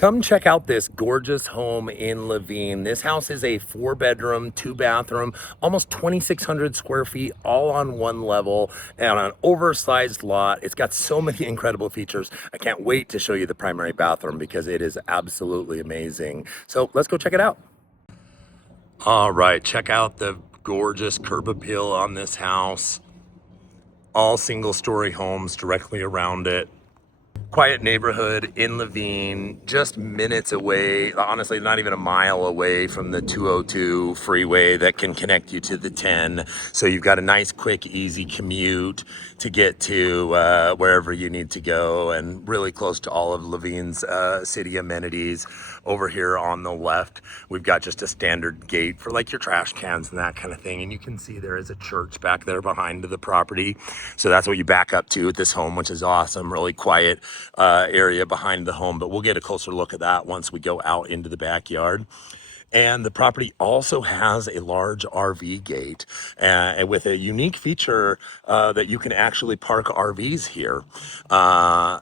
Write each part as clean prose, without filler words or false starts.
Come check out this gorgeous home in Laveen. This house is a 4-bedroom, 2-bathroom, almost 2,600 square feet, all on one level and on an oversized lot. It's got so many incredible features. I can't wait to show you the primary bathroom because it is absolutely amazing. So let's go check it out. All right, check out the gorgeous curb appeal on this house. All single-story homes directly around it. Quiet neighborhood in Laveen, just minutes away, honestly not even a mile away from the 202 freeway that can connect you to the 10. So you've got a nice, quick, easy commute to get to wherever you need to go, and really close to all of Laveen's city amenities. Over here on the left, we've got just a standard gate for like your trash cans and that kind of thing. And you can see there is a church back there behind the property. So that's what you back up to at this home, which is awesome. Really quiet area behind the home, but we'll get a closer look at that once we go out into the backyard. And the property also has a large RV gate with a unique feature that you can actually park RVs here,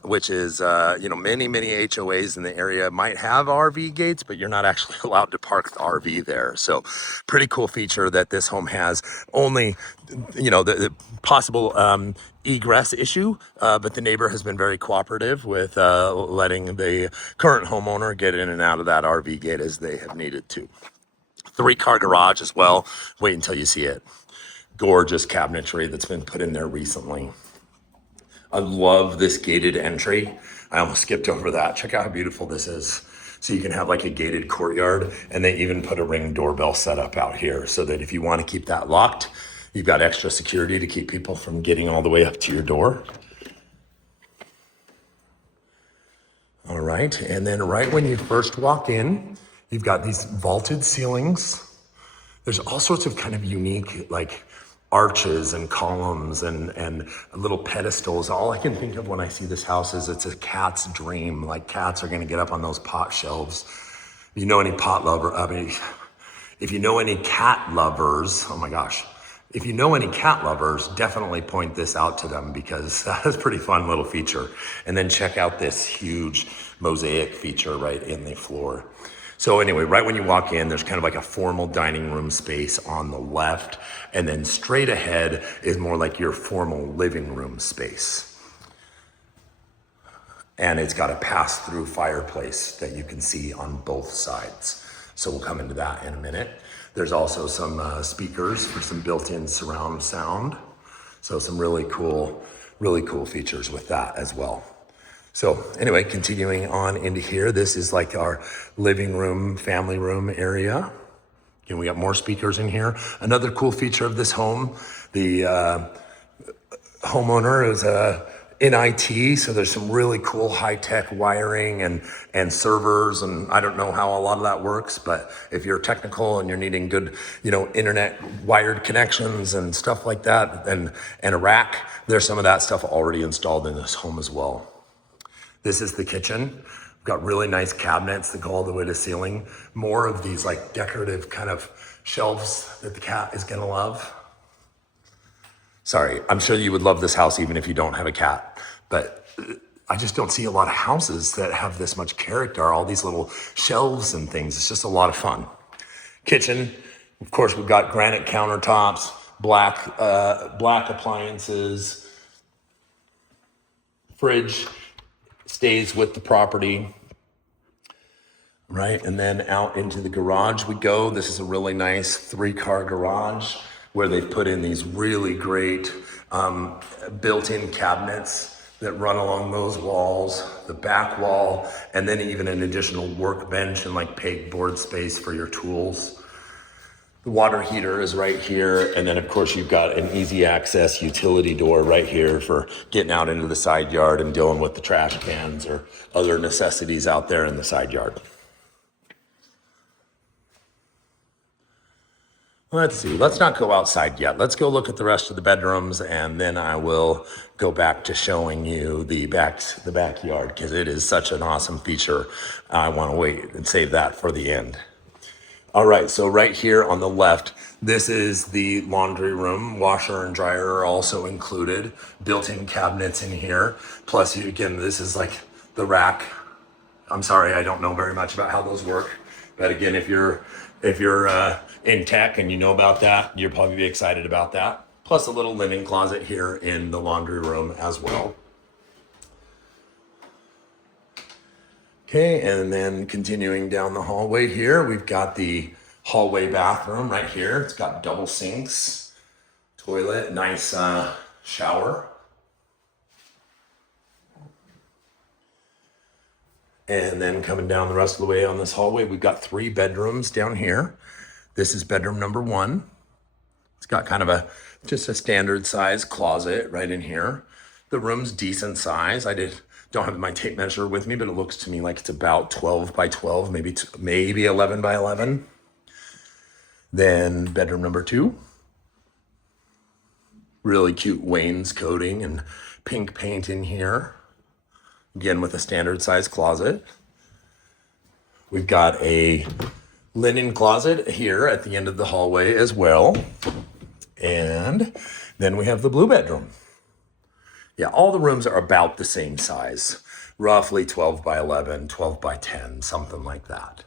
which is, many HOAs in the area might have RV gates, but you're not actually allowed to park the RV there. So pretty cool feature that this home has. Only, the possible egress issue, but the neighbor has been very cooperative with letting the current homeowner get in and out of that RV gate as they have needed to. 3-car garage as well. Wait until you see it. Gorgeous cabinetry that's been put in there recently. I love this gated entry. I almost skipped over that. Check out how beautiful this is. So you can have like a gated courtyard, and they even put a Ring doorbell setup out here so that if you want to keep that locked, you've got extra security to keep people from getting all the way up to your door. All right, and then right when you first walk in, you've got these vaulted ceilings. There's all sorts of kind of unique like arches and columns and little pedestals. All I can think of when I see this house is it's a cat's dream. Like cats are gonna get up on those pot shelves. If you know any if you know any cat lovers, oh my gosh. If you know any cat lovers, definitely point this out to them because that is a pretty fun little feature. And then check out this huge mosaic feature right in the floor. So anyway, right when you walk in, there's kind of like a formal dining room space on the left, and then straight ahead is more like your formal living room space. And it's got a pass-through fireplace that you can see on both sides. So we'll come into that in a minute. There's also some speakers for some built-in surround sound. So some really cool features with that as well. So anyway, continuing on into here, this is like our living room, family room area. And we got more speakers in here. Another cool feature of this home, the homeowner is in IT, so there's some really cool high-tech wiring and servers, and I don't know how a lot of that works, but if you're technical and you're needing good, internet wired connections and stuff like that, and a rack, there's some of that stuff already installed in this home as well. This is the kitchen. We've got really nice cabinets that go all the way to ceiling. More of these like decorative kind of shelves that the cat is gonna love. Sorry, I'm sure you would love this house even if you don't have a cat, but I just don't see a lot of houses that have this much character, all these little shelves and things. It's just a lot of fun. Kitchen, of course, we've got granite countertops, black appliances, fridge stays with the property, right? And then out into the garage we go. This is a really nice 3-car garage where they've put in these really great built-in cabinets that run along those walls, the back wall, and then even an additional workbench and like pegboard space for your tools. The water heater is right here. And then of course you've got an easy access utility door right here for getting out into the side yard and dealing with the trash cans or other necessities out there in the side yard. Let's see, let's not go outside yet. Let's go look at the rest of the bedrooms, and then I will go back to showing you the backyard because it is such an awesome feature. I want to wait and save that for the end. All right, so right here on the left, this is the laundry room. Washer and dryer are also included. Built-in cabinets in here. Plus, again, this is like the rack I'm sorry, I don't know very much about how those work. But again, if you're in tech and you know about that, you'll probably be excited about that. Plus a little linen closet here in the laundry room as well. Okay, and then continuing down the hallway here, we've got the hallway bathroom right here. It's got double sinks, toilet, nice shower. And then coming down the rest of the way on this hallway, we've got 3 bedrooms down here. This is bedroom number 1. It's got kind of just a standard size closet right in here. The room's decent size. Don't have my tape measure with me, but it looks to me like it's about 12 by 12, maybe 11 by 11. Then bedroom number 2. Really cute wainscoting and pink paint in here. Again, with a standard size closet. We've got a linen closet here at the end of the hallway as well. And then we have the blue bedroom. Yeah, all the rooms are about the same size, roughly 12 by 11, 12 by 10, something like that.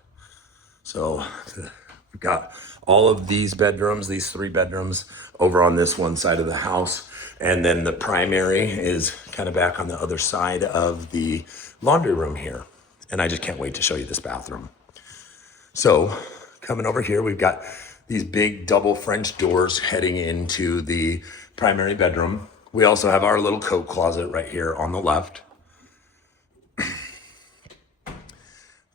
So we've got all of these bedrooms, these 3 bedrooms over on this one side of the house. And then the primary is kind of back on the other side of the laundry room here. And I just can't wait to show you this bathroom. So coming over here, we've got these big double French doors heading into the primary bedroom. We also have our little coat closet right here on the left.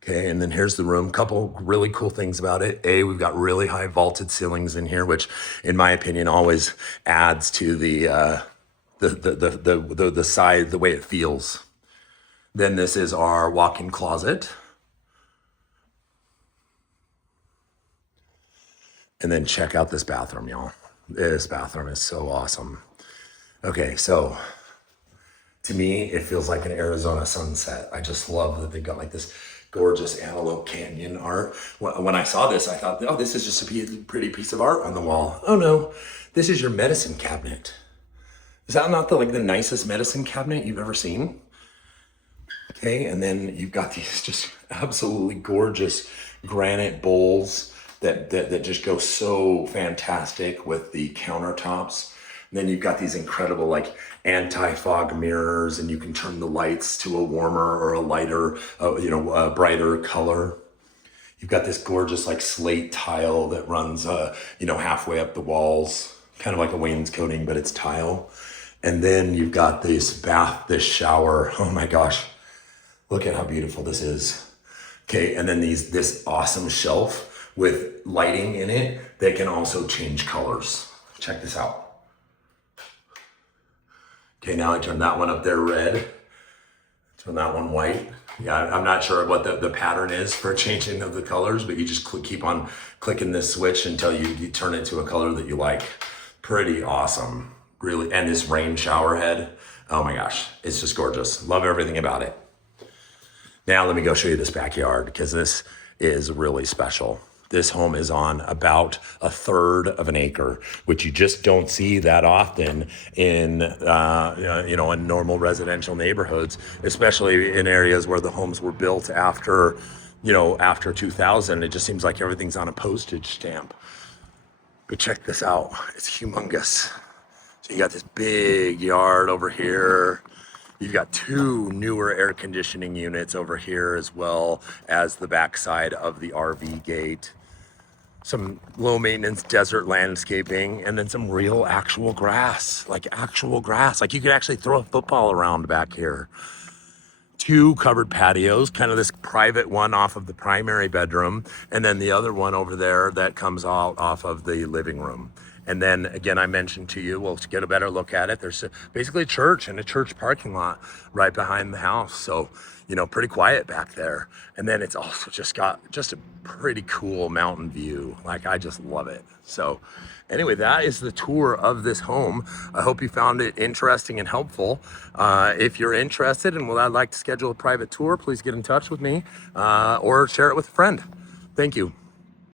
Okay, and then here's the room. Couple really cool things about it. We've got really high vaulted ceilings in here, which in my opinion always adds to the side, the way it feels. Then this is our walk-in closet. And then check out this bathroom, y'all. This bathroom is so awesome. Okay, so to me, it feels like an Arizona sunset. I just love that they've got like this gorgeous Antelope Canyon art. When I saw this, I thought, oh, this is just a pretty piece of art on the wall. Oh no, this is your medicine cabinet. Is that not the nicest medicine cabinet you've ever seen? Okay, and then you've got these just absolutely gorgeous granite bowls that just go so fantastic with the countertops. And then you've got these incredible anti-fog mirrors, and you can turn the lights to a warmer or a lighter, a brighter color. You've got this gorgeous slate tile that runs, halfway up the walls, kind of like a wainscoting, but it's tile. And then you've got this shower. Oh my gosh, look at how beautiful this is. Okay, and then this awesome shelf with lighting in it that can also change colors. Check this out. Okay, now I turn that one up there red, turn that one white. Yeah, I'm not sure what the pattern is for changing of the colors, but you just keep on clicking this switch until you turn it to a color that you like. Pretty awesome, really. And this rain shower head, oh my gosh, it's just gorgeous. Love everything about it. Now let me go show you this backyard, because this is really special. This home is on about 1/3 of an acre, which you just don't see that often in in normal residential neighborhoods, especially in areas where the homes were built after 2000. It just seems like everything's on a postage stamp. But check this out, it's humongous. So you got this big yard over here. You've got 2 newer air conditioning units over here, as well as the backside of the RV gate. Some low maintenance desert landscaping, and then some real actual grass. Like you could actually throw a football around back here. 2 covered patios, kind of this private one off of the primary bedroom, and then the other one over there that comes out off of the living room. And then again, I mentioned to you, well, to get a better look at it, there's basically a church and a church parking lot right behind the house. So, pretty quiet back there. And then it's also just got a pretty cool mountain view. I just love it. So anyway, that is the tour of this home. I hope you found it interesting and helpful. If you're interested and would like to schedule a private tour, please get in touch with me or share it with a friend. Thank you.